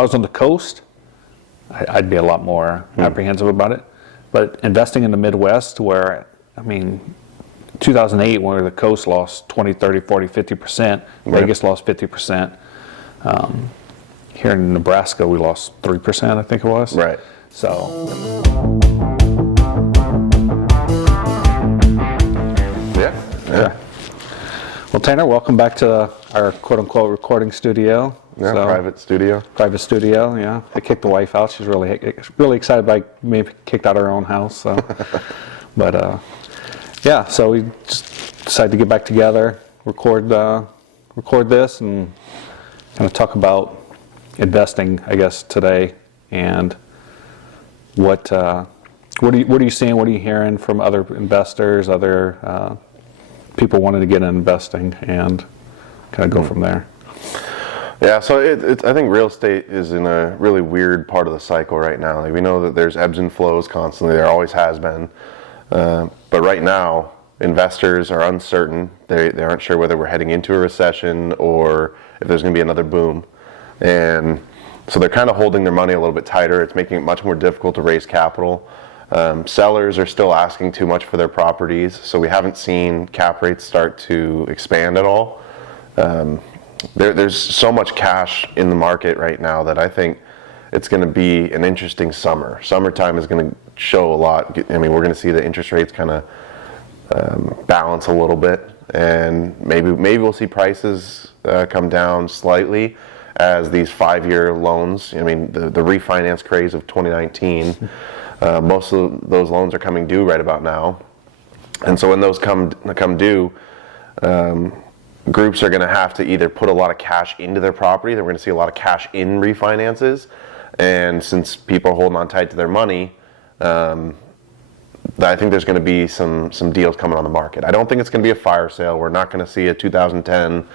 I was on the coast, I'd be a lot more apprehensive about it. But investing in the Midwest where, 2008 where the coast lost 20, 30, 40, 50%, Vegas lost 50%. Here in Nebraska we lost 3%, I think it was. Right. So. Yeah. Well, Tanner, welcome back to our quote-unquote recording studio. Yeah, private studio. Private studio, yeah. I kicked the wife out. She's really excited by me kicked out of her own house. So. But, yeah, so we just decided to get back together, record this, and kind of talk about investing, I guess, today. And what are you seeing? What are you hearing from other investors, other people wanting to get in investing, and kind of go from there? Yeah, so I think real estate is in a really weird part of the cycle right now. Like, we know that there's ebbs and flows constantly. There always has been. But right now, investors are uncertain. They aren't sure whether we're heading into a recession or if there's going to be another boom. And so they're kind of holding their money a little bit tighter. It's making it much more difficult to raise capital. Sellers are still asking too much for their properties, so we haven't seen cap rates start to expand at all. There's so much cash in the market right now that I think it's going to be an interesting summer. Summertime is going to show a lot. We're going to see the interest rates kind of balance a little bit, and maybe we'll see prices come down slightly as these 5-year loans. The refinance craze of 2019. Most of those loans are coming due right about now, and so when those come due, groups are going to have to either put a lot of cash into their property. They're going to see a lot of cash in refinances, and since people are holding on tight to their money, I think there's going to be some deals coming on the market. I don't think it's going to be a fire sale. We're not going to see a 2010,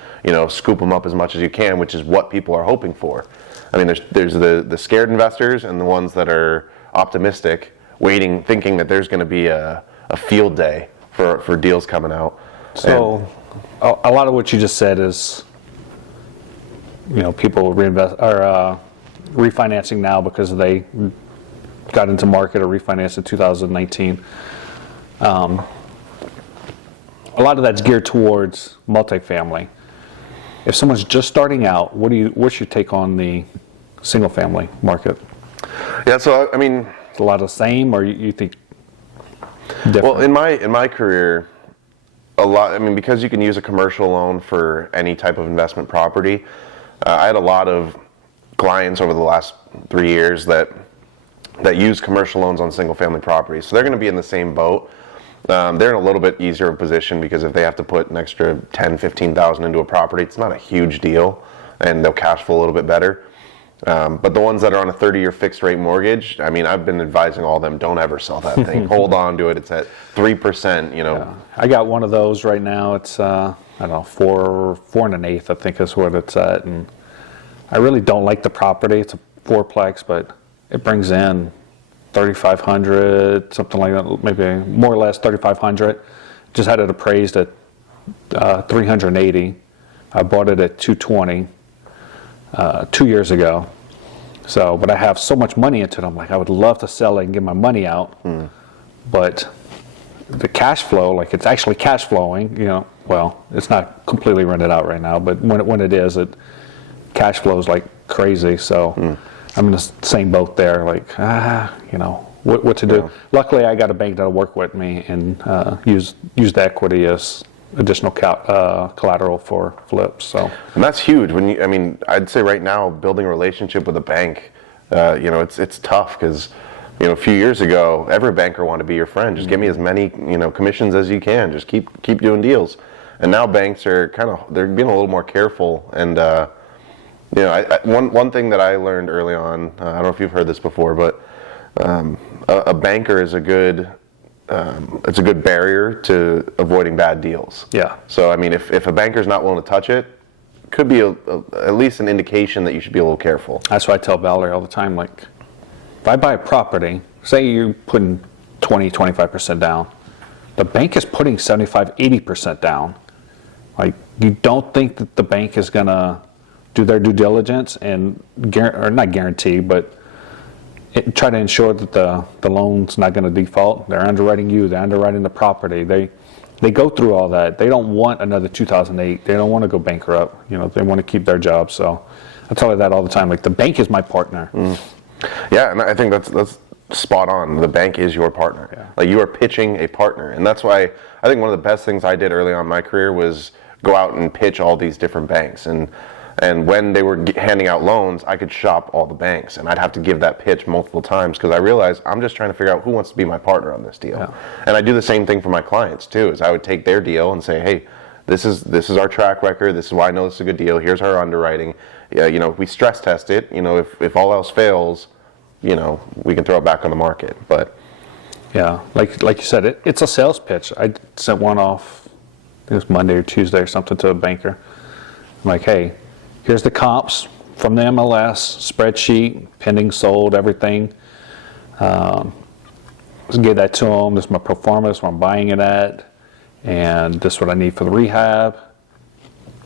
scoop them up as much as you can, which is what people are hoping for. There's the scared investors and the ones that are optimistic, waiting, thinking that there's going to be a field day for deals coming out. So a lot of what you just said is, people refinancing now because they got into market or refinanced in 2019. A lot of that's geared towards multifamily. If someone's just starting out, what's your take on the single family market? Yeah, so It's a lot of the same, or you think different? Well, in my career, a lot. Because you can use a commercial loan for any type of investment property. I had a lot of clients over the last 3 years that use commercial loans on single family properties, so they're going to be in the same boat. They're in a little bit easier position because if they have to put an extra $10,000-$15,000 into a property, it's not a huge deal, and they'll cash flow a little bit better. But the ones that are on a 30-year fixed rate mortgage, I've been advising all of them, don't ever sell that thing. Hold on to it. It's at 3%, Yeah. I got one of those right now. It's, 4 1/8, I think is what it's at. And I really don't like the property. It's a fourplex, but it brings in $3,500, something like that, maybe more or less $3,500. Just had it appraised at $380. I bought it at $220 2 years ago. So, but I have so much money into it. I'm like, I would love to sell it and get my money out, but the cash flow, like it's actually cash flowing. Well, it's not completely rented out right now, but when it is, it cash flows like crazy. So. I'm in the same boat there, like, what to do. Yeah. Luckily, I got a bank that'll work with me and use the equity as additional collateral for flips. So, and that's huge. I'd say right now, building a relationship with a bank, it's tough because, a few years ago, every banker wanted to be your friend. Just give me as many, commissions as you can. Just keep doing deals. And now banks are they're being a little more careful. And one thing that I learned early on, I don't know if you've heard this before, but a banker is it's a good barrier to avoiding bad deals. Yeah. So if a banker's not willing to touch it, could be at least an indication that you should be a little careful. That's what I tell Valerie all the time. Like, if I buy a property, say you're putting 20-25% down, the bank is putting 75-80% down. Like, you don't think that the bank is gonna do their due diligence and or not guarantee, but try to ensure that the loan's not going to default. They're underwriting you. They're underwriting the property. They go through all that. They don't want another 2008. They don't want to go bankrupt. They want to keep their job. So I tell you that all the time. Like, the bank is my partner. Yeah, and I think that's spot on. The bank is your partner. Yeah. Like, you are pitching a partner, and that's why I think one of the best things I did early on in my career was go out and pitch all these different banks. And when they were handing out loans, I could shop all the banks, and I'd have to give that pitch multiple times because I realized I'm just trying to figure out who wants to be my partner on this deal. Yeah. And I do the same thing for my clients too. Is I would take their deal and say, hey, this is our track record. This is why I know this is a good deal. Here's our underwriting. We stress test it. If all else fails, we can throw it back on the market. But yeah, like you said, it's a sales pitch. I sent one off, I think it was Monday or Tuesday or something, to a banker. I'm like, hey, here's the comps from the MLS spreadsheet, pending, sold, everything. Just gave that to them. This is my pro forma, this is where I'm buying it at, and this is what I need for the rehab.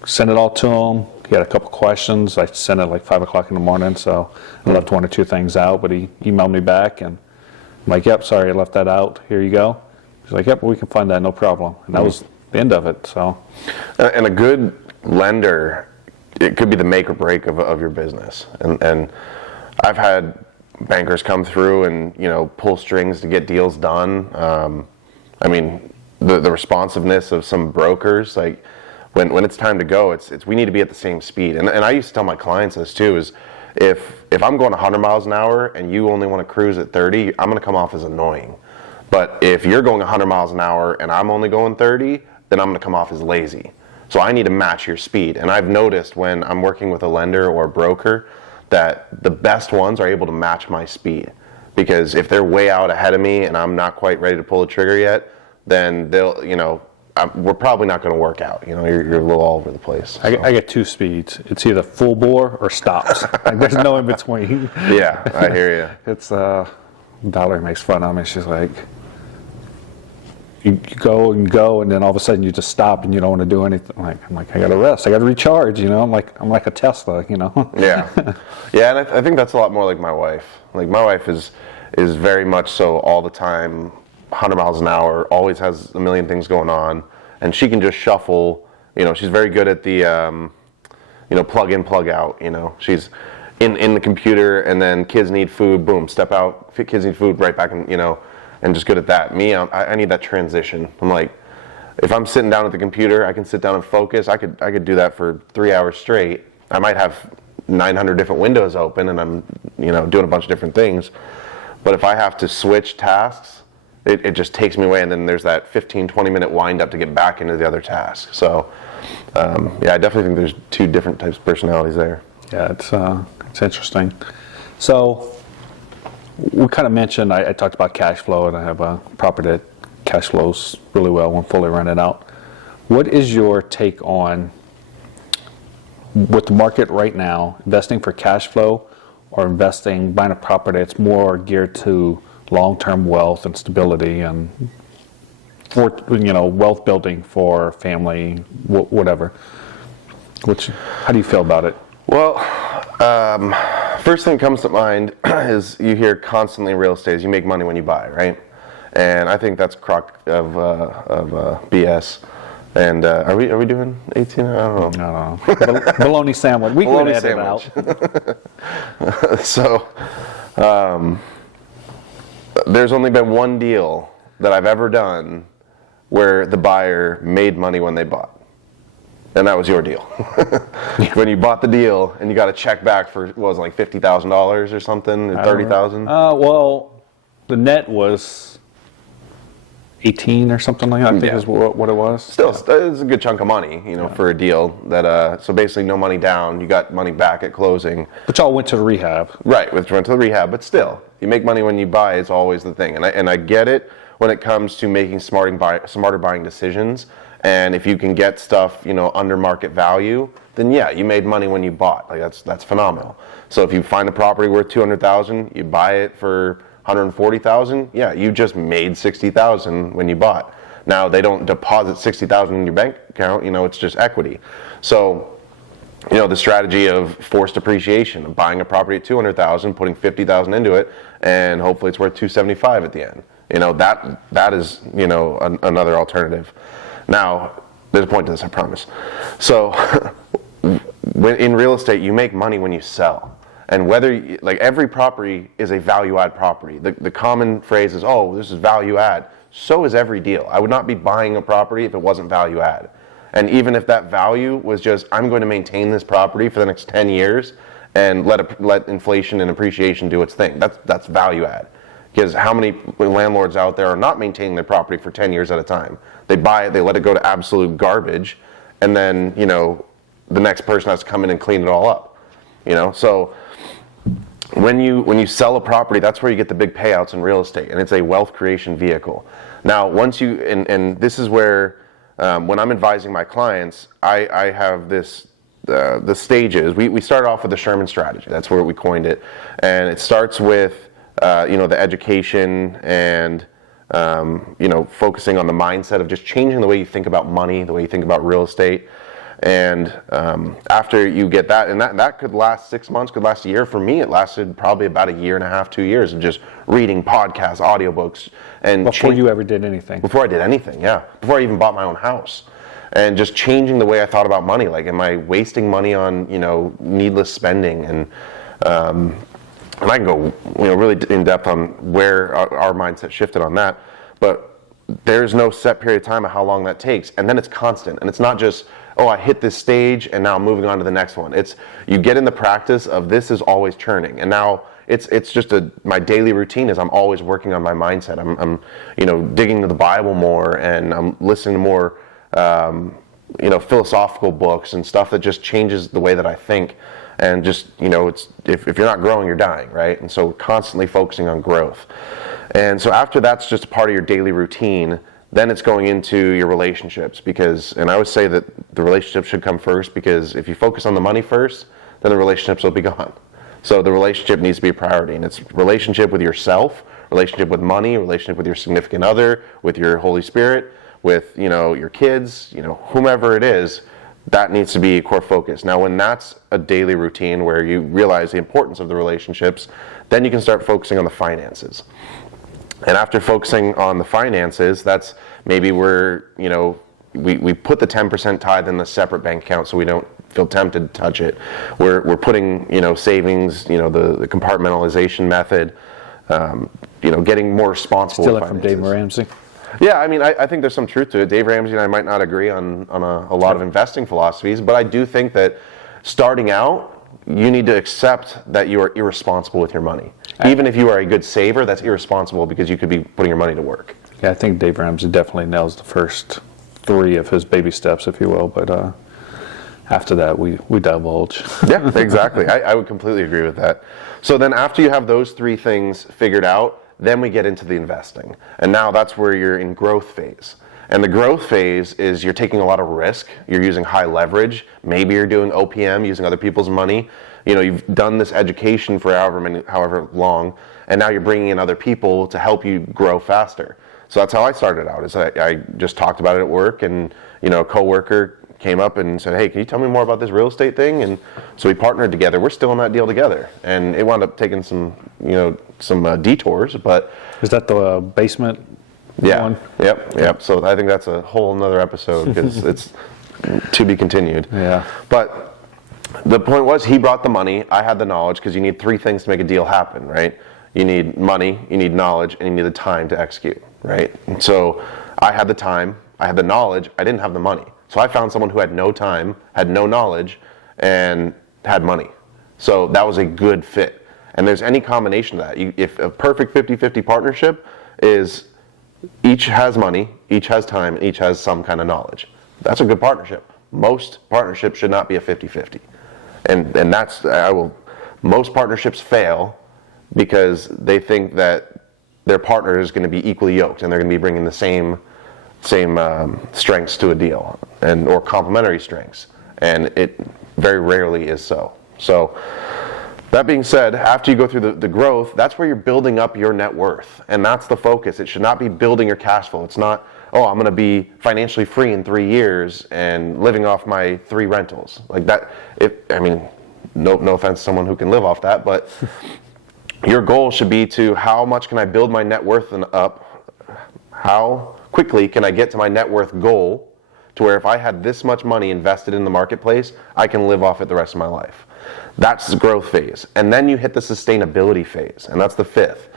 Send it all to him. He had a couple questions. I sent it like 5 o'clock in the morning, so I left one or two things out, but he emailed me back, and I'm like, yep, sorry, I left that out. Here you go. He's like, yep, we can find that, no problem. And that was the end of it. So, and a good lender, it could be the make or break of your business. And I've had bankers come through and pull strings to get deals done. I mean, the responsiveness of some brokers, like when it's time to go, it's we need to be at the same speed. And I used to tell my clients this too, is if I'm going 100 miles an hour and you only want to cruise at 30, I'm going to come off as annoying. But if you're going 100 miles an hour and I'm only going 30, then I'm going to come off as lazy. So I need to match your speed. And I've noticed when I'm working with a lender or a broker that the best ones are able to match my speed. Because if they're way out ahead of me and I'm not quite ready to pull the trigger yet, then they'll, we're probably not going to work out. You're a little all over the place. So. I get two speeds. It's either full bore or stops. Like, there's no in between. Yeah, I hear you. It's Dollar makes fun of me. She's like, you go and go, and then all of a sudden you just stop and you don't want to do anything. I'm like, I got to rest. I got to recharge. I'm like a Tesla. Yeah, yeah, and I think that's a lot more like my wife. Like, my wife is very much so all the time, 100 miles an hour, always has a million things going on, and she can just shuffle. She's very good at the plug in, plug out. She's in the computer, and then kids need food, boom, step out. Kids need food, right back in. And just good at that. Me, I need that transition. I'm like, if I'm sitting down at the computer, I can sit down and focus. I could do that for 3 hours straight. I might have 900 different windows open, and I'm doing a bunch of different things. But if I have to switch tasks, it just takes me away, and then there's that 15-20 minute wind up to get back into the other task. So I definitely think there's two different types of personalities there. Yeah, it's interesting. So we kind of mentioned, I talked about cash flow, and I have a property that cash flows really well when fully rented out. What is your take on, with the market right now, investing for cash flow or buying a property that's more geared to long-term wealth and stability and for wealth building for family, whatever? How do you feel about it? Well, first thing that comes to mind is you hear constantly in real estate is you make money when you buy, right? And I think that's a crock of BS. And are we doing 18? I don't know. I don't know. Bologna sandwich. We can edit it out. So, there's only been one deal that I've ever done where the buyer made money when they bought. And that was your deal. When you bought the deal and you got a check back for, what was it, like $50,000 or something, or $30,000? Well, the net was 18 or something like that, I think is what it was. Still, it's a good chunk of money, for a deal that, so basically no money down, you got money back at closing. Which all went to the rehab. Right, which went to the rehab, but still, you make money when you buy is always the thing. And I get it when it comes to making smarter buying decisions. And if you can get stuff, under market value, then yeah, you made money when you bought. Like, that's phenomenal. So if you find a property worth $200,000, you buy it for $140,000, yeah, you just made $60,000 when you bought. Now they don't deposit $60,000 in your bank account, it's just equity. So the strategy of forced appreciation, of buying a property at 200,000, putting 50,000 into it, and hopefully it's worth 275 at the end. That is another alternative. Now, there's a point to this, I promise. So, in real estate, you make money when you sell. And every property is a value-add property. The common phrase is, oh, this is value-add. So is every deal. I would not be buying a property if it wasn't value-add. And even if that value was just, I'm going to maintain this property for the next 10 years and let inflation and appreciation do its thing. That's value-add. Because how many landlords out there are not maintaining their property for 10 years at a time? They buy it, they let it go to absolute garbage, and then, the next person has to come in and clean it all up. So when you sell a property, that's where you get the big payouts in real estate, and it's a wealth creation vehicle. Now, once you, and this is where, when I'm advising my clients, I have the stages. We started off with the Sherman strategy. That's where we coined it. And it starts with, the education and, focusing on the mindset of just changing the way you think about money, the way you think about real estate. And after you get that, and that could last 6 months, could last a year. For me, it lasted probably about a year and a half, 2 years of just reading podcasts, audiobooks, and before you ever did anything. Before I did anything, yeah. Before I even bought my own house, and just changing the way I thought about money. Like, am I wasting money on needless spending? And I can go really in depth on where our mindset shifted on that, but there's no set period of time of how long that takes, and then it's constant, and it's not just, oh, I hit this stage and now I'm moving on to the next one. It's, you get in the practice of this is always churning, and now it's just my daily routine is I'm always working on my mindset. I'm digging into the Bible more, and I'm listening to more philosophical books and stuff that just changes the way that I think. And just, it's if you're not growing, you're dying, right? And so constantly focusing on growth. And so after that's just a part of your daily routine, then it's going into your relationships, and I always say that the relationship should come first, because if you focus on the money first, then the relationships will be gone. So the relationship needs to be a priority, and it's relationship with yourself, relationship with money, relationship with your significant other, with your Holy Spirit, with, your kids, whomever it is. That needs to be a core focus. Now, when that's a daily routine where you realize the importance of the relationships, then you can start focusing on the finances. And after focusing on the finances, that's maybe where, we put the 10% tithe in a separate bank account so we don't feel tempted to touch it. We're putting, savings, the compartmentalization method, getting more responsible Steal with it from finances. Dave Ramsey. Yeah, I think there's some truth to it. Dave Ramsey and I might not agree on a lot of investing philosophies, but I do think that starting out, you need to accept that you are irresponsible with your money. Even if you are a good saver, that's irresponsible, because you could be putting your money to work. Yeah, I think Dave Ramsey definitely nails the first 3 of his baby steps, if you will, but after that, we divulge. Yeah, exactly. I would completely agree with that. So then after you have those 3 things figured out, then we get into the investing. And now that's where you're in growth phase. And the growth phase is you're taking a lot of risk. You're using high leverage. Maybe you're doing OPM, using other people's money. You've done this education for however long, and now you're bringing in other people to help you grow faster. So that's how I started out. Is I just talked about it at work, and a coworker came up and said, "Hey, can you tell me more about this real estate thing?" And so we partnered together. We're still in that deal together, and it wound up taking some detours. But is that the basement? Yeah. One? Yep. So I think that's a whole another episode, because it's to be continued. Yeah. But the point was, he brought the money, I had the knowledge, because you need 3 things to make a deal happen, right? You need money, you need knowledge, and you need the time to execute, right? And so I had the time, I had the knowledge, I didn't have the money. So I found someone who had no time, had no knowledge, and had money. So that was a good fit. And there's any combination of that. If a perfect 50-50 partnership is each has money, each has time, and each has some kind of knowledge, that's a good partnership. Most partnerships should not be a 50-50. And that's, most partnerships fail because they think that their partner is going to be equally yoked, and they're going to be bringing the same strengths to a deal, or complementary strengths, and it very rarely is so. So that being said, after you go through the growth, that's where you're building up your net worth, and that's the focus. It should not be building your cash flow. It's not oh, I'm going to be financially free in 3 years and living off my 3 rentals. Like that, no offense to someone who can live off that, but your goal should be to how much can I build my net worth up? How quickly can I get to my net worth goal to where if I had this much money invested in the marketplace, I can live off it the rest of my life. That's the growth phase. And then you hit the sustainability phase, and that's the 5th.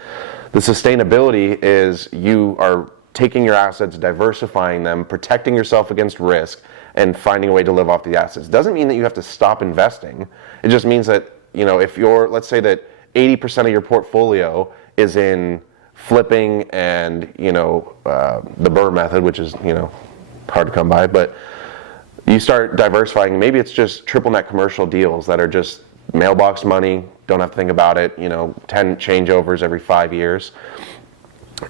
The sustainability is you are taking your assets, diversifying them, protecting yourself against risk, and finding a way to live off the assets. Doesn't mean that you have to stop investing. It just means that, if let's say that 80% of your portfolio is in flipping and, the Burr method, which is, hard to come by, but you start diversifying. Maybe it's just triple net commercial deals that are just mailbox money, don't have to think about it, 10 changeovers every 5 years.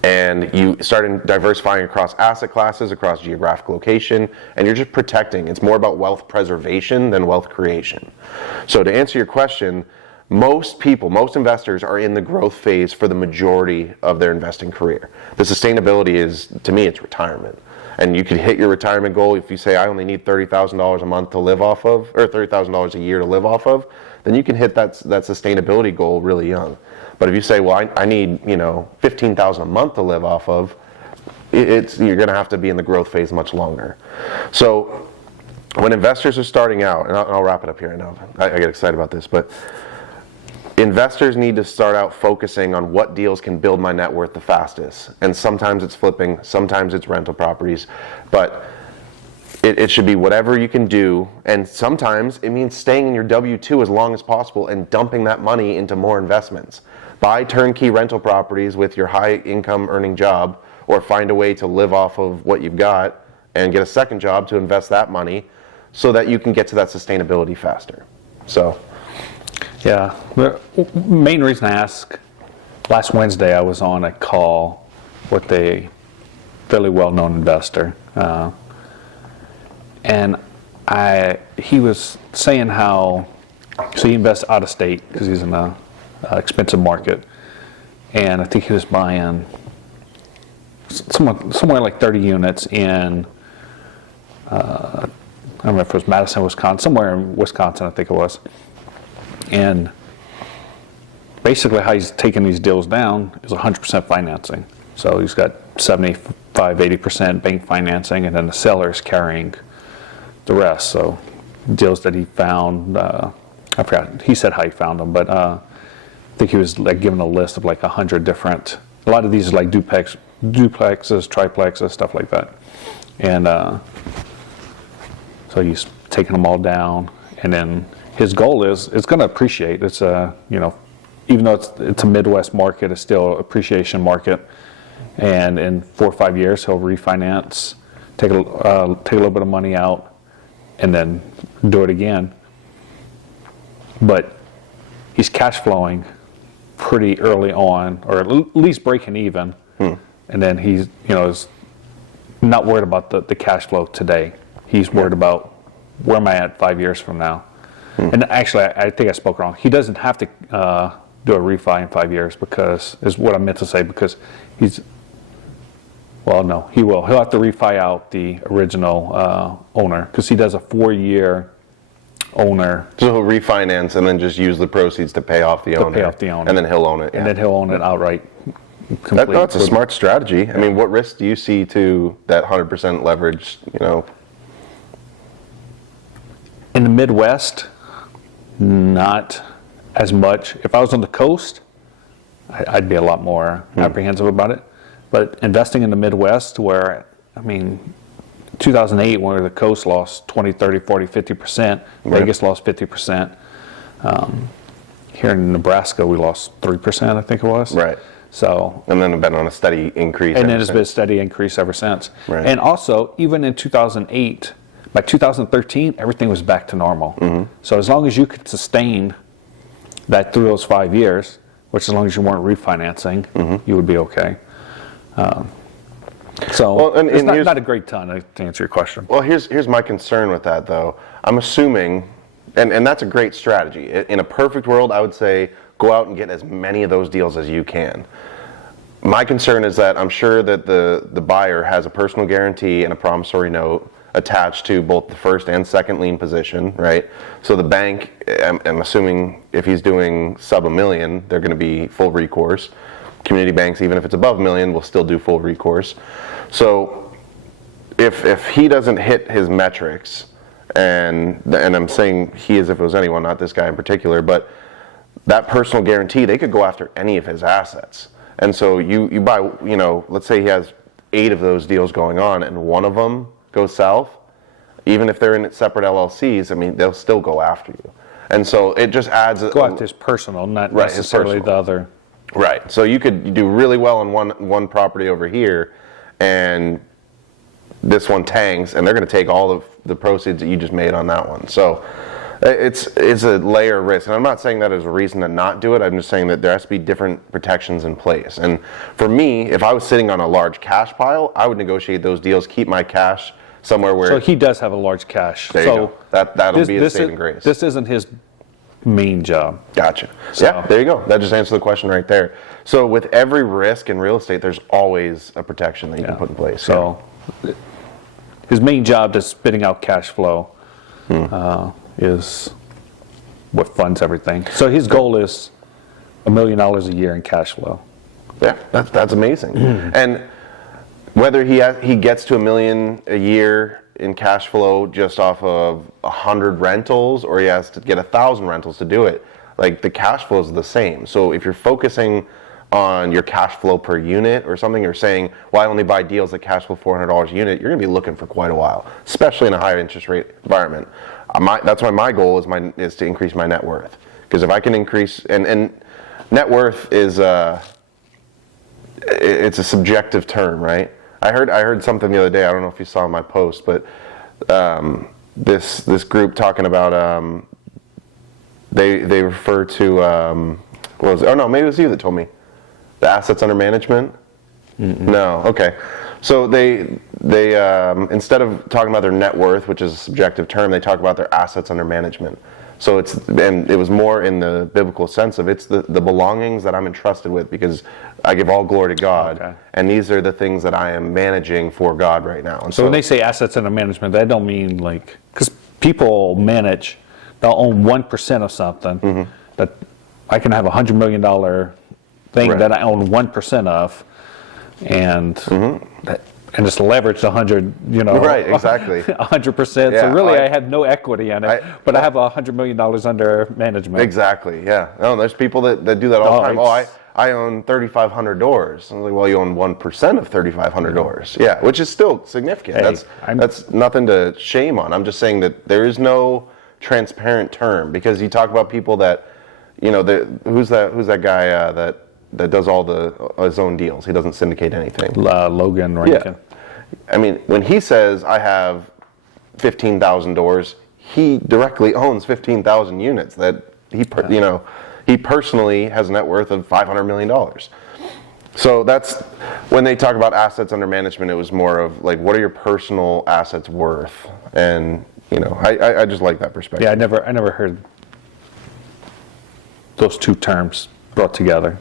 And you start diversifying across asset classes, across geographic location, and you're just protecting. It's more about wealth preservation than wealth creation. So to answer your question, most investors are in the growth phase for the majority of their investing career. The sustainability is, to me, it's retirement. And you could hit your retirement goal if you say, I only need $30,000 a month to live off of, or $30,000 a year to live off of, then you can hit that sustainability goal really young. But if you say, well, I need, $15,000 a month to live off of, you're going to have to be in the growth phase much longer. So when investors are starting out, and I'll wrap it up here. I know I get excited about this, but investors need to start out focusing on what deals can build my net worth the fastest. And sometimes it's flipping, sometimes it's rental properties, but it should be whatever you can do. And sometimes it means staying in your W-2 as long as possible and dumping that money into more investments. Buy turnkey rental properties with your high income earning job, or find a way to live off of what you've got and get a second job to invest that money so that you can get to that sustainability faster. So. Yeah, the main reason I ask, last Wednesday I was on a call with a fairly well-known investor, and he was saying how, so he invests out of state because he's in a expensive market, and I think he was buying somewhere like 30 units in, I don't know if it was Madison, Wisconsin, somewhere in Wisconsin I think it was. And basically how he's taking these deals down is 100% financing. So he's got 75, 80% bank financing, and then the seller is carrying the rest. So deals that he found, I forgot, he said how he found them, but I think he was like given a list of like 100 different, a lot of these are like duplexes, triplexes, stuff like that. And so he's taking them all down, and then his goal is it's going to appreciate. It's even though it's a Midwest market, it's still an appreciation market. And in 4 or 5 years, he'll refinance, take a little bit of money out, and then do it again. But he's cash flowing pretty early on, or at least breaking even. And then he's is not worried about the cash flow today. He's worried about where am I at 5 years from now. And actually, I think I spoke wrong. He doesn't have to do a refi in 5 years, because is what I meant to say, because he will. He'll have to refi out the original owner, because he does a 4-year owner. So he'll refinance and then just use the proceeds to pay off the owner. And then he'll own it. Yeah. And then he'll own it outright. That's a smart strategy. I mean, what risk do you see to that 100% leverage, In the Midwest, not as much. If I was on the coast, I'd be a lot more apprehensive about it. But investing in the Midwest, where, 2008, where the coast lost 20, 30, 40, 50%, Vegas lost 50%. Here in Nebraska, we lost 3%, I think it was. Right. So. And then it's been on a steady increase. And then it's been a steady increase ever since. Right. And also, even in 2008, by 2013, everything was back to normal. So as long as you could sustain that through those 5 years, which as long as you weren't refinancing, you would be okay. It's not a great ton, to answer your question. Well, here's my concern with that, though. I'm assuming, and that's a great strategy. In a perfect world, I would say go out and get as many of those deals as you can. my concern is that I'm sure that the buyer has a personal guarantee and a promissory note attached to both the first and second lien position, right? So the bank, I'm assuming if he's doing sub $1 million, they're going to be full recourse. Community banks, even if it's above $1 million, will still do full recourse. So if he doesn't hit his metrics, and I'm saying he as if it was anyone, not this guy in particular, but that personal guarantee, they could go after any of his assets. And so you buy, let's say he has 8 of those deals going on and one of them goes south, even if they're in separate LLCs, I mean, they'll still go after you. And so it just adds... Go after his personal, not necessarily the other. Right. So you could do really well on one property over here, and this one tanks, and they're going to take all of the proceeds that you just made on that one. So it's a layer of risk. And I'm not saying that as a reason to not do it. I'm just saying that there has to be different protections in place. And for me, if I was sitting on a large cash pile, I would negotiate those deals, keep my cash somewhere where... So he does have a large cash. There you go. That'll be his saving grace. This isn't his main job. Gotcha. So. Yeah, there you go. That just answers the question right there. So with every risk in real estate, there's always a protection that you can put in place. So his main job is spitting out cash flow is what funds everything. So his goal is $1 million a year in cash flow. Yeah, that's amazing. And whether he gets to $1 million a year in cash flow just off of 100 rentals, or he has to get 1,000 rentals to do it, like the cash flow is the same. So if you're focusing on your cash flow per unit or something, you're saying, well, I only buy deals that cash flow $400 a unit, you're going to be looking for quite a while, especially in a higher interest rate environment. That's why my goal is to increase my net worth. Because if I can increase, and net worth is it's a subjective term, right? I heard something the other day. I don't know if you saw my post, but this group talking about they refer to what was it? Oh no, maybe it was you that told me the assets under management. No, okay. So they instead of talking about their net worth, which is a subjective term, they talk about their assets under management. So it was more in the biblical sense of it's the belongings that I'm entrusted with, because I give all glory to God, and these are the things that I am managing for God right now. And so when they say assets under management, that don't mean like, because people manage, they'll own 1% of something. That I can have $100 million thing that I own 1% of, and and just leverage 100, right, exactly, 100%. So really, I have no equity in it, but I have $100 million under management. Exactly, yeah. No, there's people that do that all the time. I own 3,500 doors. I'm like, well, you own 1% of 3,500 doors. Yeah, which is still significant. Hey, that's nothing to shame on. I'm just saying that there is no transparent term, because you talk about people that, who's that guy that does all his own deals. He doesn't syndicate anything. Logan Rankin. Yeah. I mean, when he says I have 15,000 doors, he directly owns 15,000 units that he personally has a net worth of $500 million. So that's when they talk about assets under management. It was more of like, what are your personal assets worth? And I just like that perspective. Yeah, I never heard those two terms brought together.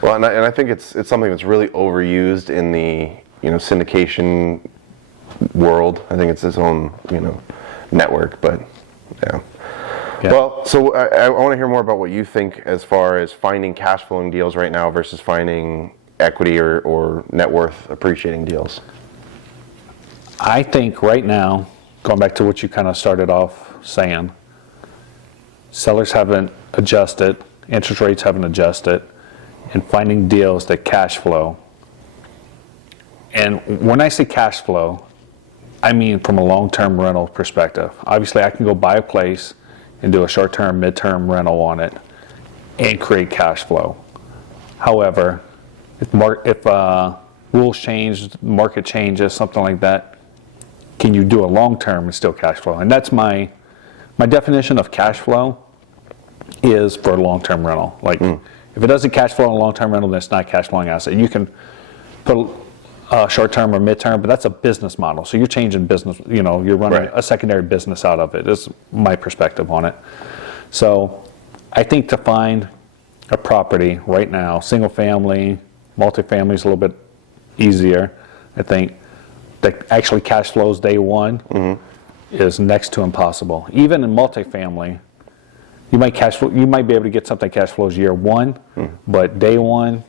Well, and I think it's something that's really overused in the syndication world. I think it's its own network, but yeah. Well, so I want to hear more about what you think as far as finding cash flowing deals right now versus finding equity or net worth appreciating deals. I think right now, going back to what you kind of started off saying, sellers haven't adjusted, interest rates haven't adjusted, and finding deals that cash flow. And when I say cash flow, I mean from a long-term rental perspective. Obviously, I can go buy a place and do a short-term, mid-term rental on it and create cash flow. However, if rules change, market changes, something like that, can you do a long-term and still cash flow? And that's my definition of cash flow is for a long-term rental. Like, if it doesn't cash flow in a long-term rental, then it's not a cash flowing asset. You can put short-term or mid-term, but that's a business model. So you're changing business, you're running a secondary business out of it, is my perspective on it. So I think to find a property right now, single family, Multifamily is a little bit easier. I think that actually cash flows day one is next to impossible. Even in multifamily, you might be able to get something cash flows year one, but day one,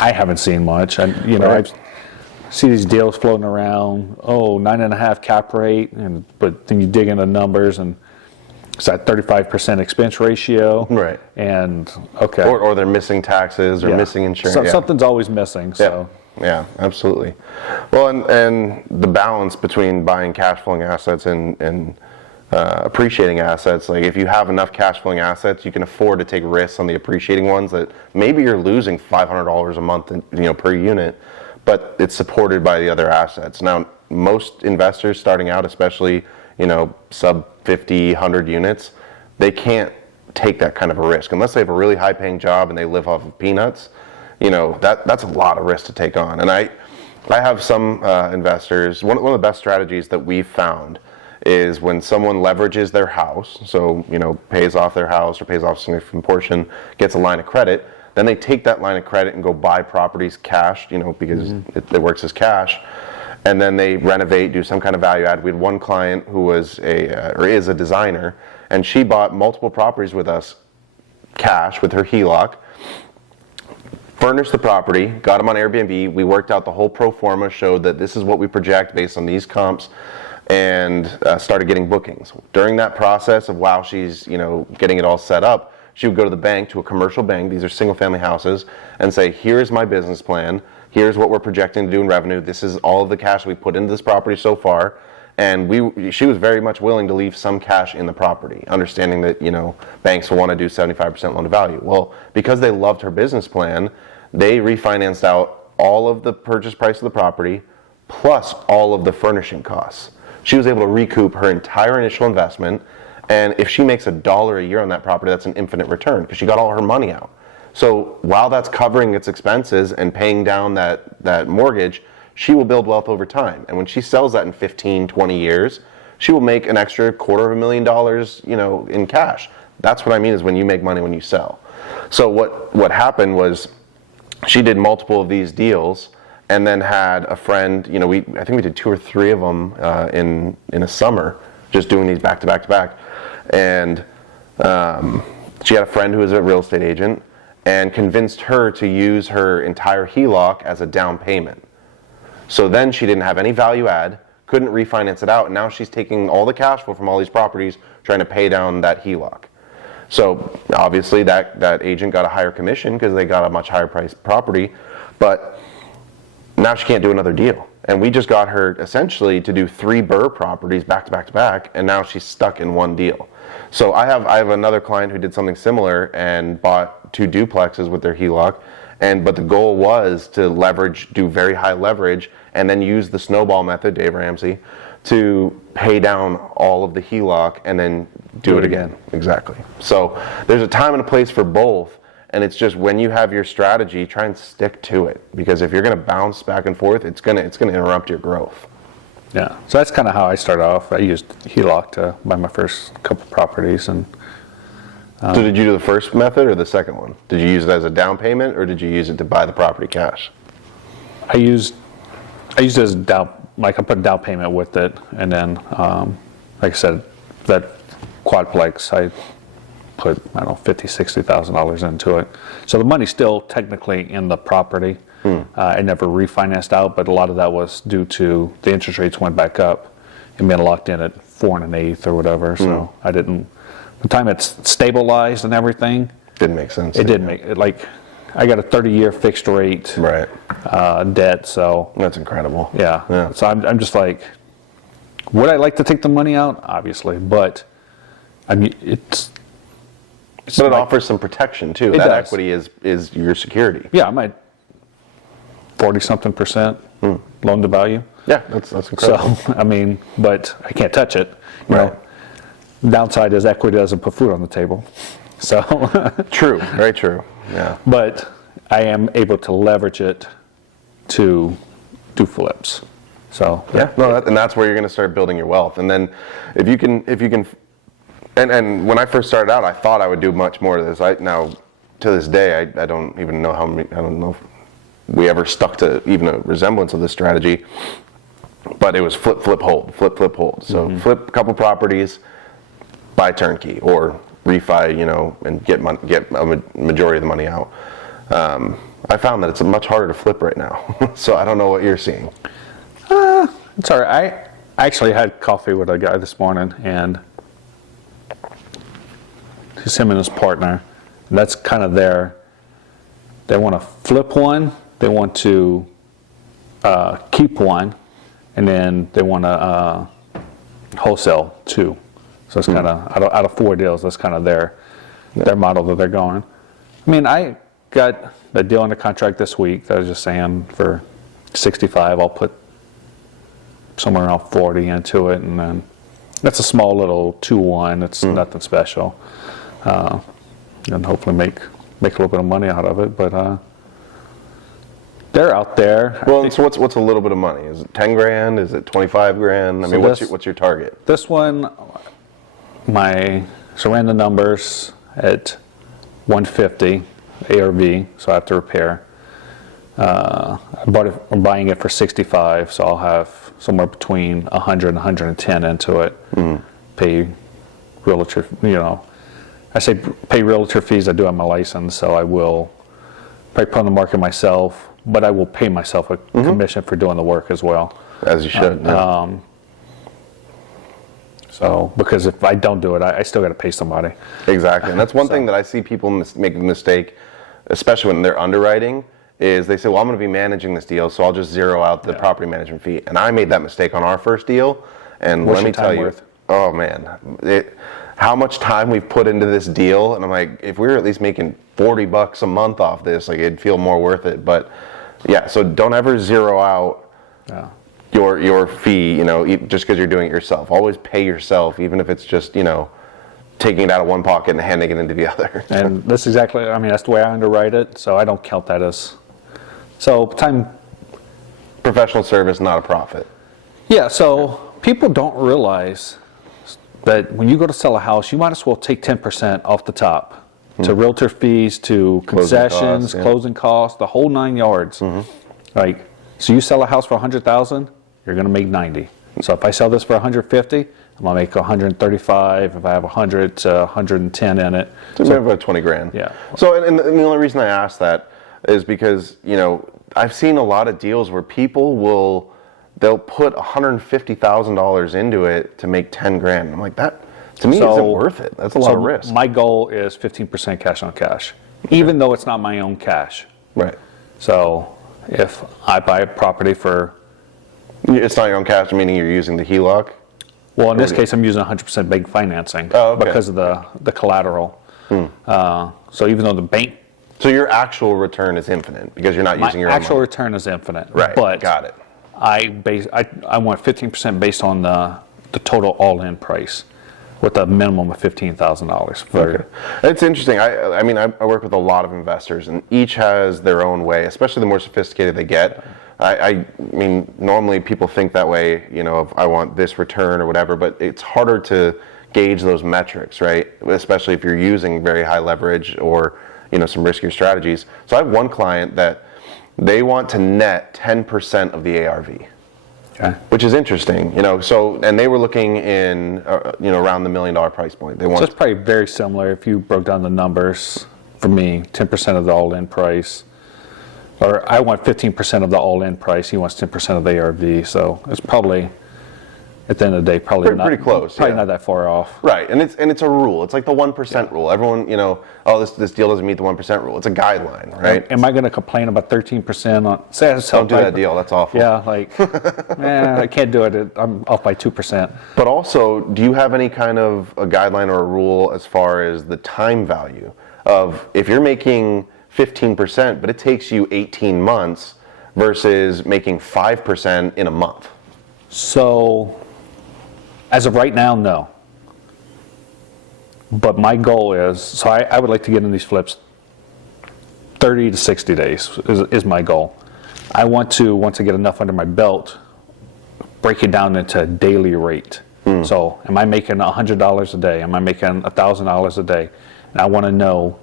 I haven't seen much. I see these deals floating around. 9.5 cap rate, but then you dig into numbers and it's that 35% expense ratio. Right. And okay. Or they're missing taxes or missing insurance. So something's always missing. So. Yeah, absolutely. Well, and the balance between buying cash flowing assets and appreciating assets, like if you have enough cash flowing assets, you can afford to take risks on the appreciating ones that maybe you're losing $500 a month, per unit, but it's supported by the other assets. Now, most investors starting out, especially, sub 50, 100 units, they can't take that kind of a risk unless they have a really high paying job and they live off of peanuts. That's a lot of risk to take on. And I have some investors, one of the best strategies that we've found is when someone leverages their house, so, pays off their house or pays off a significant portion, gets a line of credit, then they take that line of credit and go buy properties cash, because it works as cash, and then they renovate, do some kind of value add. We had one client who was is a designer, and she bought multiple properties with us cash with her HELOC, furnished the property, got them on Airbnb. We worked out the whole pro forma, showed that this is what we project based on these comps, and started getting bookings. During that process of while she's getting it all set up, she would go to the bank, to a commercial bank, these are single family houses, and say, here's my business plan, here's what we're projecting to do in revenue, this is all of the cash we put into this property so far, and she was very much willing to leave some cash in the property, understanding that banks will want to do 75% loan to value. Well, because they loved her business plan, they refinanced out all of the purchase price of the property plus all of the furnishing costs. She was able to recoup her entire initial investment, and if she makes $1 a year on that property, that's an infinite return because she got all her money out. So while that's covering its expenses and paying down that mortgage, she will build wealth over time. And when she sells that in 15, 20 years, she will make an extra $250,000, in cash. That's what I mean is when you make money when you sell. So what happened was she did multiple of these deals and then had a friend, I think we did 2 or 3 of them in a summer, just doing these back to back to back. And she had a friend who was a real estate agent and convinced her to use her entire HELOC as a down payment. So then she didn't have any value add, couldn't refinance it out, and now she's taking all the cash flow from all these properties, trying to pay down that HELOC. So obviously that agent got a higher commission because they got a much higher priced property, but now she can't do another deal. And we just got her essentially to do 3 BRRRR properties back to back to back, and now she's stuck in one deal. So I have another client who did something similar and bought 2 duplexes with their HELOC, but the goal was to do very high leverage, and then use the snowball method, Dave Ramsey, to pay down all of the HELOC and then do it again. Exactly. So there's a time and a place for both. And it's just when you have your strategy, try and stick to it, because if you're going to bounce back and forth, it's going to interrupt your growth. Yeah, so that's kind of how I started off. I used HELOC to buy my first couple properties, and so did you do the first method or the second one? Did you use it as a down payment, or did you use it to buy the property cash? I used it as down. Like I put a down payment with it, and then like I said, that quadplex I put, I don't know, $50,000-$60,000 into it. So the money's still technically in the property. I never refinanced out, but a lot of that was due to the interest rates went back up and being locked in at 4 1/8 or whatever. So I didn't. The time it's stabilized and everything, didn't make sense. It didn't make it. Like I got a 30-year fixed rate debt, so that's incredible. Yeah. So I'm just like, would I like to take the money out? Obviously, but I mean But it offers some protection too. That does. Equity is your security. Yeah, I'm at 40-something% loan to value. Yeah, that's incredible. So I mean, but I can't touch it. You know, downside is equity doesn't put food on the table. So true, very true. Yeah. But I am able to leverage it to do flips. So and that's where you're going to start building your wealth. And then if you can. And when I first started out, I thought I would do much more of this. Now, to this day, I don't even know how many, I don't know if we ever stuck to even a resemblance of this strategy, but it was flip, flip, hold, flip, flip, hold. So flip a couple properties, buy turnkey, or refi, you know, and get a majority of the money out. I found that it's much harder to flip right now. So I don't know what you're seeing. It's all right. I actually had coffee with a guy this morning, and he's him and his partner. And that's kind of they want to flip one, they want to keep one, and then they want to wholesale two. So it's kind of, out of 4 deals, that's kind of their model that they're going. I mean, I got the deal under contract this week that I was just saying for 65. I'll put somewhere around 40 into it, and then that's a small little 2-1. It's nothing special, and hopefully make a little bit of money out of it. But they're out there. Well, so what's a little bit of money? Is it 10 grand? Is it 25 grand? I mean, what's your target? This one, so ran the numbers at 150 ARV, so I have to repair. I'm buying it for 65, so I'll have somewhere between 100 and 110 into it. Pay realtor, you know, I say pay realtor fees. I do have my license, so I will probably put on the market myself, but I will pay myself a commission for doing the work as well. As you should. So, because if I don't do it, I still got to pay somebody. Exactly, and that's one thing that I see people make a mistake, especially when they're underwriting, is they say, well, I'm going to be managing this deal, so I'll just zero out the property management fee. And I made that mistake on our first deal, and let me tell you, oh man, how much time we've put into this deal, and I'm like, if we were at least making $40 a month off this, like, it'd feel more worth it. But yeah, so don't ever zero out your fee, you know, just because you're doing it yourself. Always pay yourself, even if it's just, you know, taking it out of one pocket and handing it into the other. And that's exactly, I mean, that's the way I underwrite it, so I don't count that as, so time. Professional service, not a profit. Yeah, so people don't realize that when you go to sell a house, you might as well take 10% off the top to realtor fees, to concessions, closing costs, the whole 9 yards. Like, so you sell a house for 100,000, you're going to make 90. So if I sell this for 150, I'm going to make 135. If I have 100 to 110 in it. So maybe about 20 grand. Yeah. So, and the only reason I ask that is because, you know, I've seen a lot of deals where people they'll put $150,000 into it to make 10 grand. I'm like, that, to me, isn't worth it. That's a lot of risk. My goal is 15% cash on cash, even though it's not my own cash. Right. So if I buy a property for... It's not your own cash, meaning you're using the HELOC? Well, in this case, I'm using 100% bank financing because of the collateral. So even though the bank... So your actual return is infinite because you're not using your own money. My actual return is infinite. Right, but got it. I want 15% based on the total all-in price with a minimum of $15,000. Okay. It's interesting. I mean, I work with a lot of investors, and each has their own way, especially the more sophisticated they get. I mean, normally people think that way, you know, of I want this return or whatever, but it's harder to gauge those metrics, right? Especially if you're using very high leverage or, you know, some riskier strategies. So I have one client that they want to net 10% of the ARV, which is interesting, you know. So, and they were looking in, you know, around the $1 million price point. They want. So it's probably very similar if you broke down the numbers. For me, 10% of the all-in price, or I want 15% of the all-in price. He wants 10% of the ARV. So it's probably, at the end of the day, probably pretty close. Probably not that far off. Right, and it's a rule. It's like the 1% rule. Everyone, you know, oh, this deal doesn't meet the 1% rule. It's a guideline, right? Am I going to complain about 13% on? Say I don't do that deal. That's awful. Yeah, like, I can't do it. I'm off by 2%. But also, do you have any kind of a guideline or a rule as far as the time value of if you're making 15%, but it takes you 18 months versus making 5% in a month? So, as of right now, no. But my goal is, so I would like to get in these flips 30 to 60 days is my goal. I want to, once I get enough under my belt, break it down into a daily rate. So am I making $100 a day? Am I making $1,000 a day? And I want to know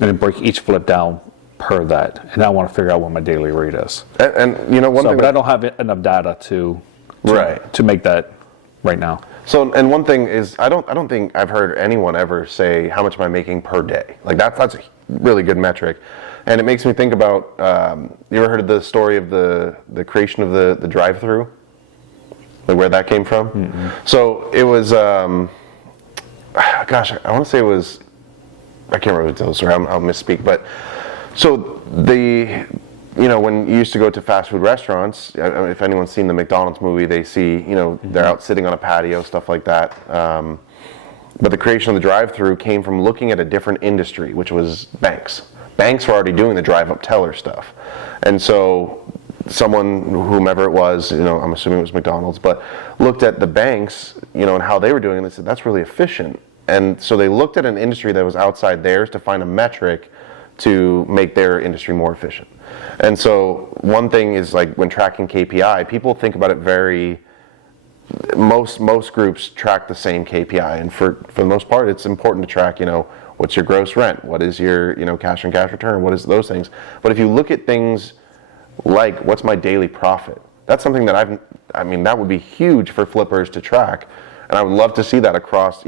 and then break each flip down per that. And I want to figure out what my daily rate is. And one thing, but I don't have enough data to make that right now. So, and one thing is, I don't think I've heard anyone ever say how much am I making per day. Like that's a really good metric, and it makes me think about. You ever heard of the story of the creation of the drive-through? Like where that came from? Mm-hmm. So it was, gosh, I want to say it was. I can't remember the story. I'll misspeak, but so when you used to go to fast food restaurants, if anyone's seen the McDonald's movie, they see, they're out sitting on a patio, stuff like that. But the creation of the drive-through came from looking at a different industry, which was banks. Banks were already doing the drive-up teller stuff. And so someone, whomever it was, I'm assuming it was McDonald's, but looked at the banks, and how they were doing it, and they said, that's really efficient. And so they looked at an industry that was outside theirs to find a metric to make their industry more efficient. And so one thing is, like, when tracking KPI, people think about it most groups track the same KPI, and for the most part it's important to track, what's your gross rent, what is your, cash on cash return, what is those things. But if you look at things like what's my daily profit, that's something that that would be huge for flippers to track, and I would love to see that across,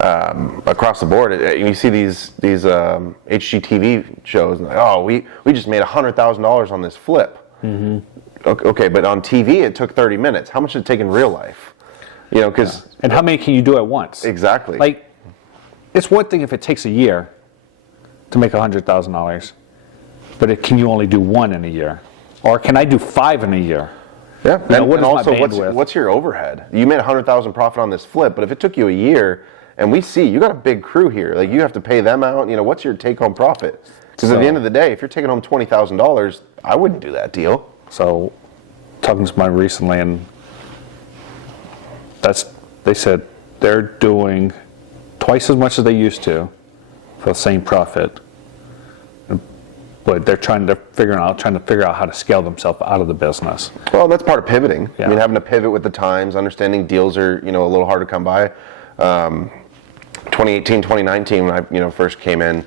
across the board. You see these HGTV shows, and like, oh, we just made $100,000 on this flip. Mm-hmm. Okay, but on TV it took 30 minutes. How much did it take in real life? And how many can you do at once? Exactly. Like, it's one thing if it takes a year to make $100,000, but can you only do one in a year, or can I do 5 in a year? Yeah, and also what's your overhead? You made $100,000 profit on this flip, but if it took you a year, and we see you got a big crew here, like you have to pay them out. What's your take-home profit? Because at the end of the day, if you're taking home $20,000, I wouldn't do that deal. So, talking to someone recently, and they said they're doing twice as much as they used to for the same profit, but they're trying to figure out how to scale themselves out of the business. Well, that's part of pivoting. Yeah. Having to pivot with the times, understanding deals are a little hard to come by. 2018, 2019, when I first came in,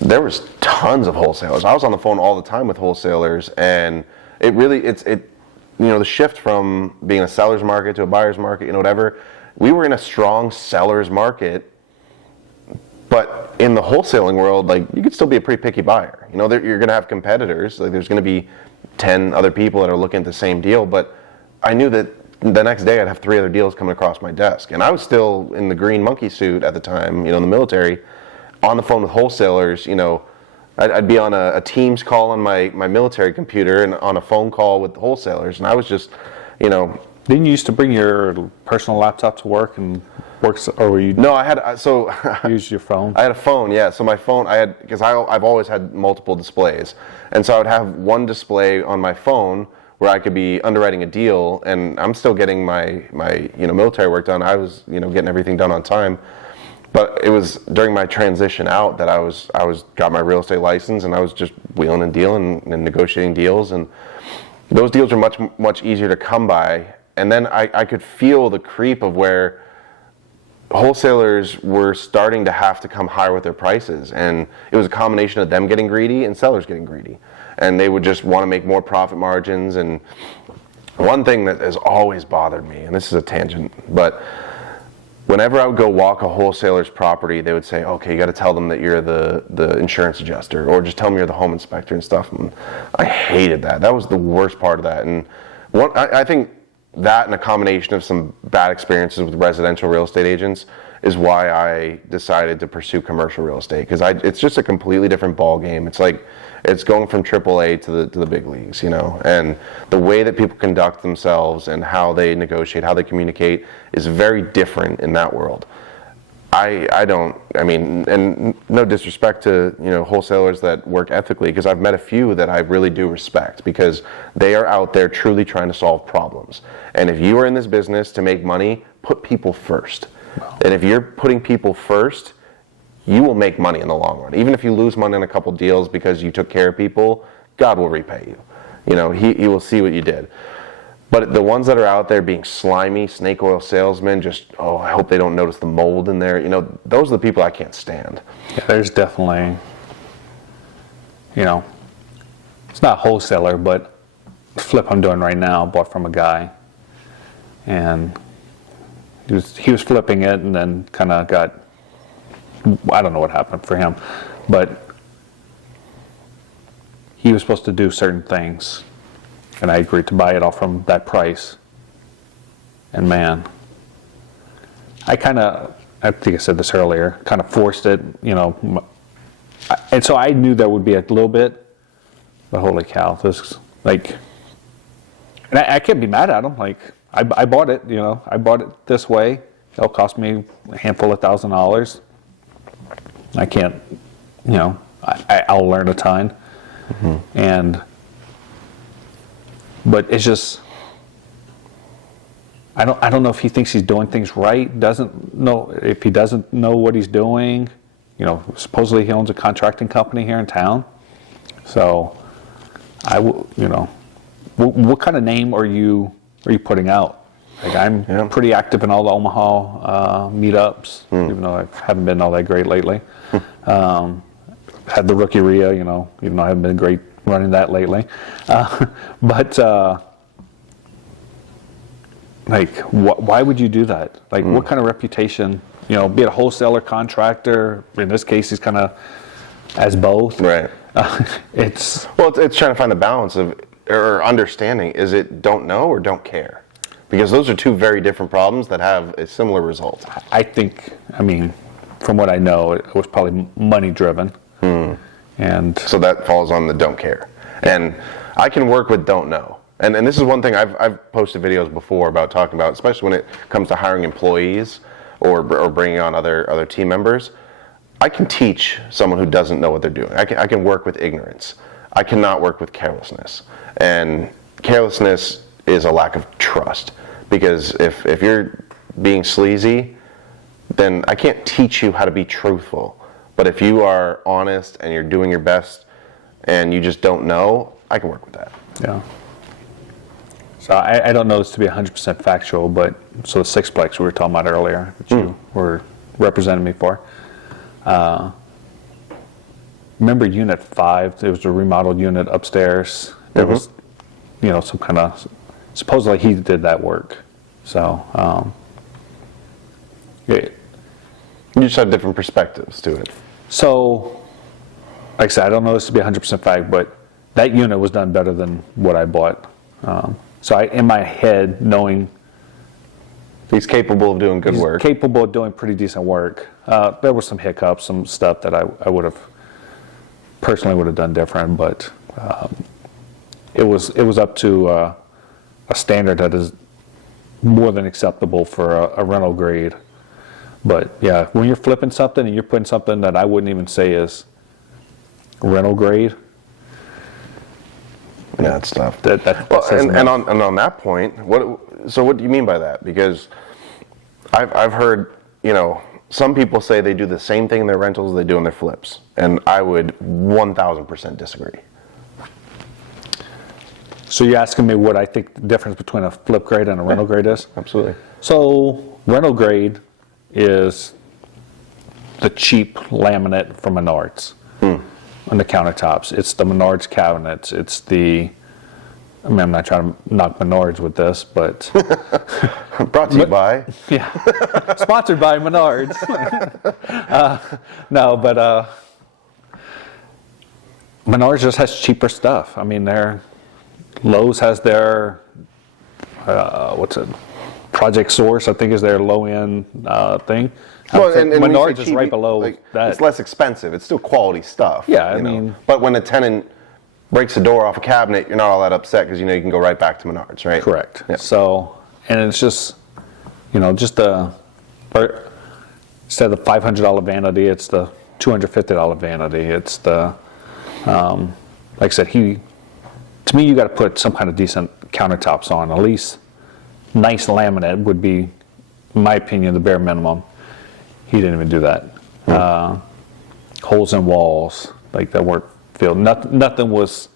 there was tons of wholesalers. I was on the phone all the time with wholesalers, and the shift from being a seller's market to a buyer's market, whatever, we were in a strong seller's market, but in the wholesaling world, like, you could still be a pretty picky buyer. You're going to have competitors. Like, there's going to be 10 other people that are looking at the same deal, but I knew that the next day I'd have 3 other deals coming across my desk. And I was still in the green monkey suit at the time, in the military, on the phone with wholesalers. I'd be on a Teams call on my military computer and on a phone call with wholesalers. And I was just, Didn't you used to bring your personal laptop to work and or were you? No, I had, use your phone? I had a phone, yeah. So my phone, because I've always had multiple displays. And so I would have one display on my phone where I could be underwriting a deal, and I'm still getting my military work done. I was getting everything done on time, but it was during my transition out that I got my real estate license, and I was just wheeling and dealing and negotiating deals, and those deals are much easier to come by. And then I could feel the creep of where wholesalers were starting to have to come higher with their prices, and it was a combination of them getting greedy and sellers getting greedy. And they would just want to make more profit margins. And one thing that has always bothered me, and this is a tangent, but whenever I would go walk a wholesaler's property, they would say, okay, you got to tell them that you're the insurance adjuster, or just tell them you're the home inspector and stuff. And I hated that. That was the worst part of that. And I think that, and a combination of some bad experiences with residential real estate agents, is why I decided to pursue commercial real estate, because it's just a completely different ball game. It's like it's going from AAA to the big leagues, and the way that people conduct themselves and how they negotiate, how they communicate, is very different in that world. And no disrespect to wholesalers that work ethically, because I've met a few that I really do respect, because they are out there truly trying to solve problems. And if you are in this business to make money, put people first. Wow. And if you're putting people first, you will make money in the long run. Even if you lose money on a couple deals because you took care of people, God will repay you. He will see what you did. But the ones that are out there being slimy, snake oil salesmen, just, oh, I hope they don't notice the mold in there. You know, those are the people I can't stand. Yeah, there's definitely, you know, it's not a wholesaler, but the flip I'm doing right now, bought from a guy, and he was flipping it, and then kind of got, I don't know what happened for him, but he was supposed to do certain things, and I agreed to buy it off from that price. And man, I think I said this earlier, kind of forced it, you know, and so I knew there would be a little bit, but holy cow, this, like, and I can't be mad at him, like, I bought it, you know, I bought it this way, it'll cost me a handful of $1,000. I can't, you know, I'll learn a ton. But it's just, I don't know if he thinks he's doing things right, doesn't know, if he doesn't know what he's doing. You know, supposedly he owns a contracting company here in town. So, you know, what kind of name are you putting out? Like, I'm pretty active in all the Omaha meetups, even though I haven't been all that great lately. Had the rookie RIA, you know, even though I haven't been great running that lately. But like, why would you do that? Like, what kind of reputation, you know, be it a wholesaler, contractor, in this case, he's kind of as both. Right. It's trying to find a balance of, or understanding, is it don't know or don't care? Because those are two very different problems that have a similar result. I think, I mean, from what I know, it was probably money driven. And so that falls on the don't care. And I can work with don't know. And this is one thing I've posted videos before about talking about, especially when it comes to hiring employees or bringing on other team members. I can teach someone who doesn't know what they're doing. I can work with ignorance. I cannot work with carelessness. And carelessness is a lack of trust. Because if you're being sleazy, then I can't teach you how to be truthful. But if you are honest and you're doing your best and you just don't know, I can work with that. Yeah. So I don't know this to be 100% factual, but so the sixplex we were talking about earlier that you were representing me for. Remember Unit 5? There was a remodeled unit upstairs. There was, you know, some kind of, supposedly he did that work. So, You just have different perspectives to it. So, like I said, I don't know this to be 100% fact, but that unit was done better than what I bought. So in my head, knowing he's capable of doing good he's work. capable of doing pretty decent work. There were some hiccups, some stuff that I would have personally would have done different, but it was up to a standard that is more than acceptable for a rental grade. But yeah, when you're flipping something and you're putting something that I wouldn't even say is rental grade. Yeah, that's tough. That and on that point, what do you mean by that? Because I've heard, you know, some people say they do the same thing in their rentals they do in their flips, and I would 1,000% disagree. So you're asking me what I think the difference between a flip grade and a rental grade is? Absolutely. So rental grade is the cheap laminate from Menards on the countertops. It's the Menards cabinets. It's the, I mean, I'm not trying to knock Menards with this, but brought to you by. Yeah, sponsored by Menards. No, but Menards just has cheaper stuff. I mean, Lowe's has their Project Source, I think, is their low-end thing. Well, and Menards is cheap, right below like, that. It's less expensive. It's still quality stuff. Yeah, I mean. But when a tenant breaks the door off a cabinet, you're not all that upset because you know you can go right back to Menards, right? Correct. Yeah. So, and it's just, you know, just instead of the $500 vanity, it's the $250 vanity. It's the, like I said, to me, you got to put some kind of decent countertops on. At least nice laminate would be, in my opinion, the bare minimum. He didn't even do that. Holes in walls, like that weren't filled. Nothing was,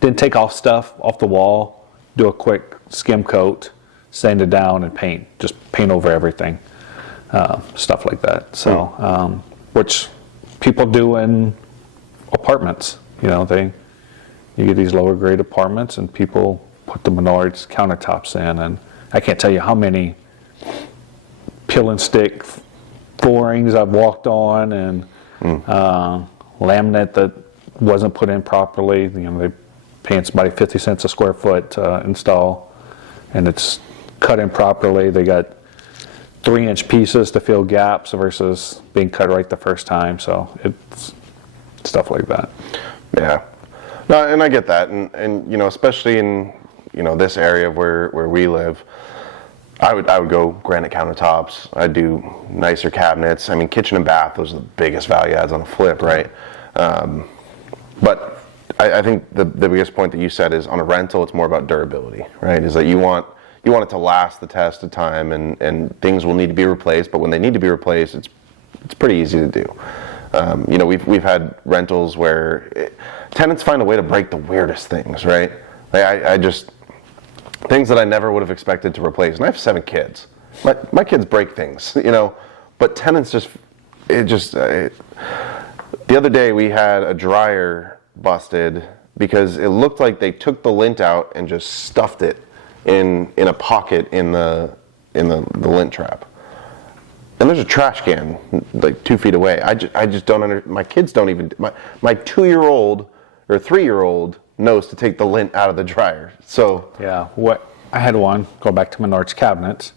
didn't take off stuff off the wall. do a quick skim coat, sand it down, and paint. Just paint over everything, stuff like that. So, which people do in apartments. You know, you get these lower grade apartments, and people put the Menards countertops in, and I can't tell you how many peel and stick floorings I've walked on, and laminate that wasn't put in properly. You know, they paying somebody 50 cents a square foot to install, and it's cut in properly. They got 3-inch pieces to fill gaps versus being cut right the first time. So it's stuff like that. Yeah. No, and I get that, and you know, especially in, you know, this area where we live, I would go granite countertops. I'd do nicer cabinets. I mean, kitchen and bath, those are the biggest value adds on a flip, right? But I think the biggest point that you said is on a rental, it's more about durability, right? Is that you want it to last the test of time, and things will need to be replaced. But when they need to be replaced, it's pretty easy to do. You know, we've had rentals where tenants find a way to break the weirdest things, right? Like I just things that I never would have expected to replace. And I have 7 kids. My kids break things, you know, but tenants the other day we had a dryer busted because it looked like they took the lint out and just stuffed it in a pocket in the lint trap. And there's a trash can like 2 feet away. I just don't my kids don't even, my 2-year-old or 3-year-old knows to take the lint out of the dryer. So yeah, I had one go back to Menards cabinets,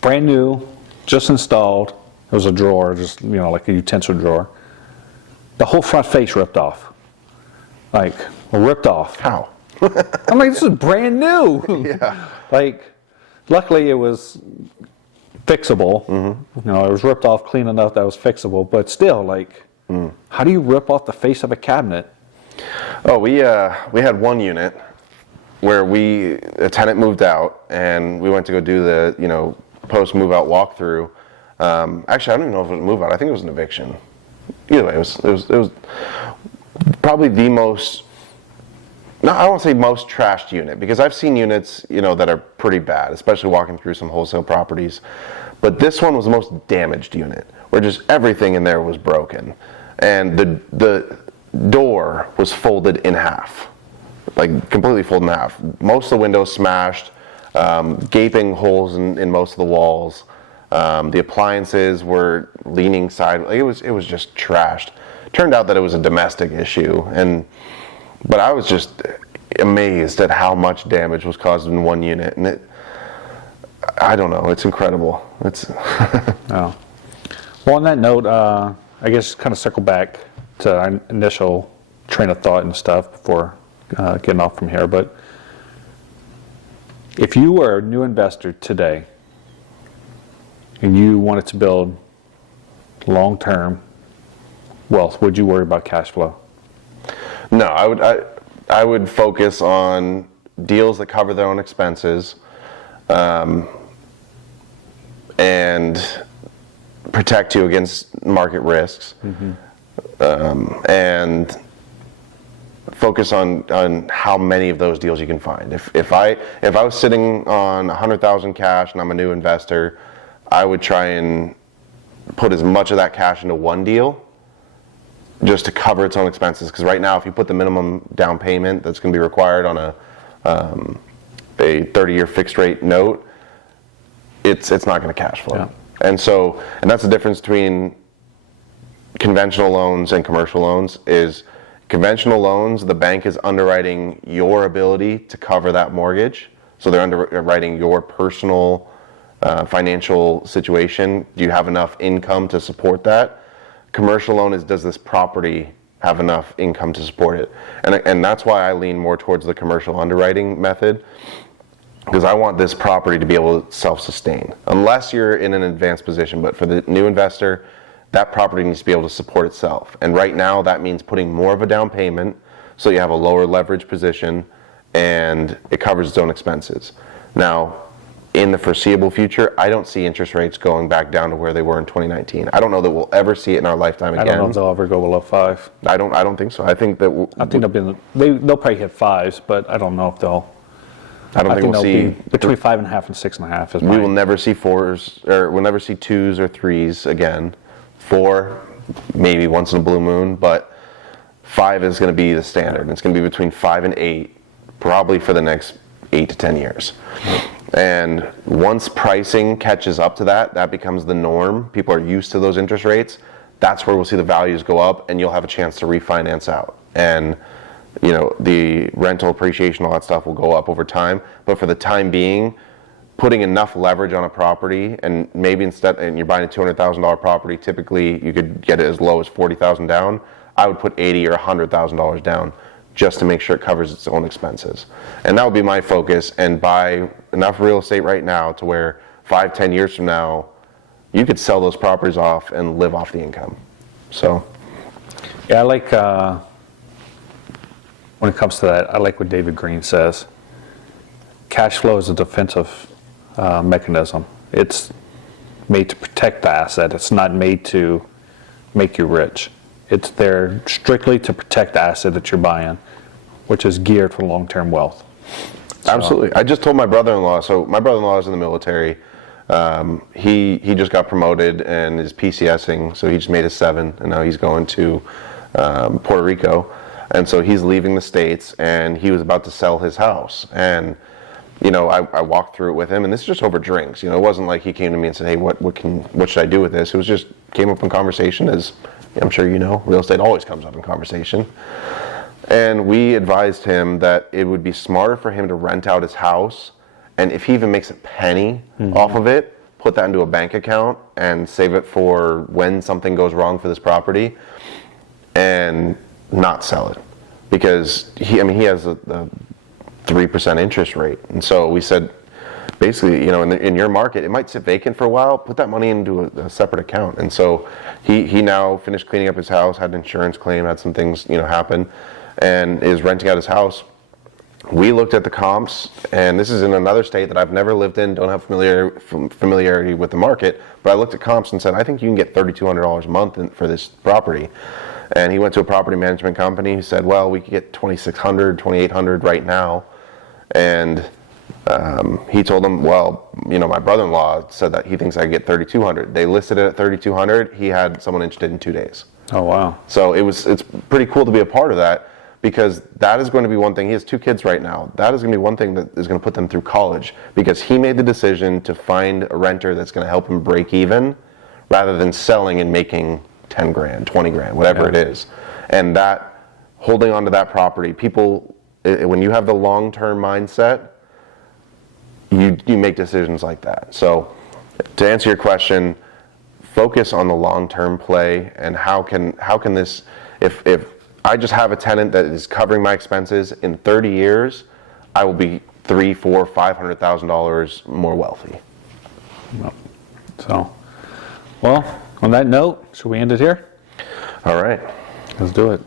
brand new, just installed. It was a drawer, just, you know, like a utensil drawer. The whole front face ripped off, like ripped off. how? I'm like, this is brand new. Yeah. Like, luckily it was fixable. You know, it was ripped off clean enough that it was fixable, but still, like, how do you rip off the face of a cabinet? Oh, we had one unit where a tenant moved out, and we went to go do the, you know, post move out walkthrough. Actually, I don't even know if it was a move out. I think it was an eviction. Either way, it was probably the most. No, I won't say most trashed unit, because I've seen units, you know, that are pretty bad, especially walking through some wholesale properties. But this one was the most damaged unit, where just everything in there was broken, and the door was folded in half, like completely folded in half. Most of the windows smashed, gaping holes in most of the walls. The appliances were leaning side. It was just trashed. Turned out that it was a domestic issue, but I was just amazed at how much damage was caused in one unit, and I don't know. It's incredible. Oh. Well, on that note, I guess kind of circle back to our initial train of thought and stuff before getting off from here. But if you were a new investor today and you wanted to build long-term wealth, would you worry about cash flow? No, I would focus on deals that cover their own expenses, and protect you against market risks, and focus on how many of those deals you can find. If I was sitting on 100,000 cash and I'm a new investor, I would try and put as much of that cash into one deal, just to cover its own expenses. Because right now, if you put the minimum down payment that's going to be required on a 30-year fixed rate note, it's not going to cash flow. Yeah. And that's the difference between conventional loans and commercial loans. Is conventional loans, the bank is underwriting your ability to cover that mortgage. So they're underwriting your personal financial situation. Do you have enough income to support that? Commercial loan is, does this property have enough income to support it? And that's why I lean more towards the commercial underwriting method, because I want this property to be able to self-sustain. Unless you're in an advanced position, but for the new investor, that property needs to be able to support itself. And right now, that means putting more of a down payment so you have a lower leverage position and it covers its own expenses. Now, in the foreseeable future, I don't see interest rates going back down to where they were in 2019. I don't know that we'll ever see it in our lifetime again. I don't know if they'll ever go below 5. I don't think so. I think that I think they'll probably hit 5s, but I don't know if they'll I don't think we'll they'll see be between 5.5 and 6.5 is we will never see 4s, or we'll never see 2s or 3s again. 4, maybe once in a blue moon, but 5 is going to be the standard. And it's going to be between 5 and 8, probably for the next 8 to 10 years. And once pricing catches up to that, that becomes the norm. People are used to those interest rates. That's where we'll see the values go up, and you'll have a chance to refinance out. And you know, the rental appreciation, all that stuff will go up over time. But for the time being, putting enough leverage on a property, and maybe instead, and you're buying a $200,000 property, typically you could get it as low as $40,000 down. I would put $80,000 or $100,000 down just to make sure it covers its own expenses. And that would be my focus, and buy enough real estate right now to where 5-10 years from now, you could sell those properties off and live off the income. So, yeah, I like, when it comes to that, I like what David Green says. Cash flow is a defensive mechanism. It's made to protect the asset. It's not made to make you rich. It's there strictly to protect the asset that you're buying, which is geared for long-term wealth. So. Absolutely. I just told my brother-in-law, so my brother-in-law is in the military. He just got promoted and is PCSing, so he just made his 7, and now he's going to Puerto Rico. And so he's leaving the States, and he was about to sell his house. And, you know, I walked through it with him, and this is just over drinks. You know, it wasn't like he came to me and said, hey, what should I do with this? It was just came up in conversation, as I'm sure you know, real estate always comes up in conversation. And we advised him that it would be smarter for him to rent out his house, and if he even makes a penny off of it, put that into a bank account and save it for when something goes wrong for this property, and not sell it, because he has a 3% interest rate. And so we said, basically, you know, in your market, it might sit vacant for a while. Put that money into a separate account. And so he now finished cleaning up his house, had an insurance claim, had some things, you know, happen, and is renting out his house. We looked at the comps, and this is in another state that I've never lived in, don't have familiarity with the market, but I looked at comps and said, I think you can get $3,200 a month for this property. And he went to a property management company who said, well, we could get $2,600, $2,800 right now. And he told them, well, you know, my brother-in-law said that he thinks I could get $3,200. They listed it at $3,200. He had someone interested in 2 days. Oh, wow. So it's pretty cool to be a part of that, because that is going to be one thing. He has 2 kids right now. That is going to be one thing that is going to put them through college, because he made the decision to find a renter that's going to help him break even, rather than selling and making 10 grand, 20 grand, whatever it is. And that, holding on to that property, people, when you have the long-term mindset, you make decisions like that. So to answer your question, focus on the long-term play, and how can this, if I just have a tenant that is covering my expenses, in 30 years, I will be $300,000, $400,000, $500,000 more wealthy. So, well, on that note, should we end it here? All right. Let's do it.